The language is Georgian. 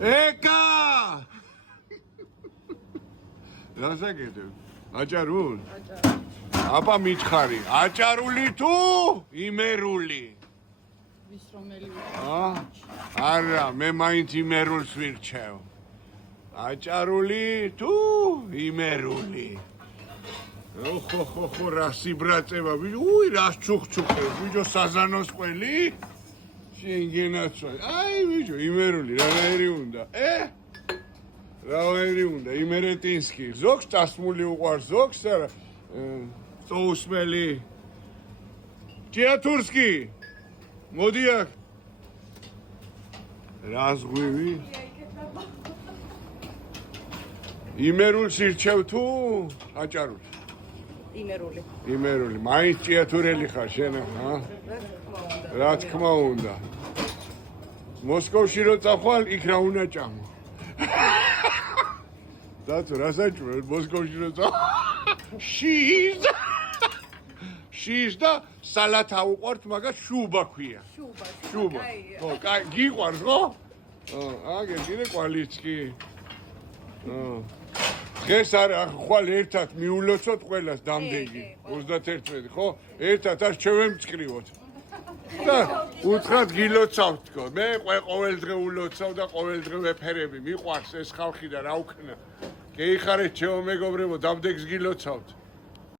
ეკა რასაკეთებ? აჭარულ? აბა მიჩხარი, აჭარული თუ იმერული? ვის რომელი არა, მე მაინც იმერულს ვირჩევ. აჭარული თუ იმერული? ოხო, რა სიბრაწება, უი, რას ჩუხჩუხებს, ბიჭო, საზანოს ყველი? შენ გენაცვალე. აი, ბიჭო, იმერული, რანაირი უნდა? რავერი უნდა, იმერეტინსკი, ზოგს დასმული უყვარს, ზოგს არა, წოუსმელი, ჭიათურსკი, მოდი აქ. რა ზღვივი? იმერულს ირჩევ თუ აჭარულს? იმერული, მაინც ჭიათურელი ხარ შენ, რა თქმა უნდა. მოსკოვში რო წახვალ, იქ რა უნდა ჭამო? დათო, რა საჭმელ მოსკოვში რო შიზ და სალათა უყვართ, მაგას შუბა ქვია. შუბა. ხო, გიყვარს, ხო? აგე კიდე კვალიცკი. დღეს არა, ხვალ ერთად მიულოცოთ ყველას დამდეგი. 31, ხო? ერთად არ შევემწყრივოთ. და უთხრათ გილოცავთ თქო. მე ყოველ დღე ულოცავ და ყოველ დღე ვეფერები. მიყვარს ეს ხალხი და რა უქნა. გეიხარეთ ჩემო მეგობრებო, დამდეგს გილოცავთ.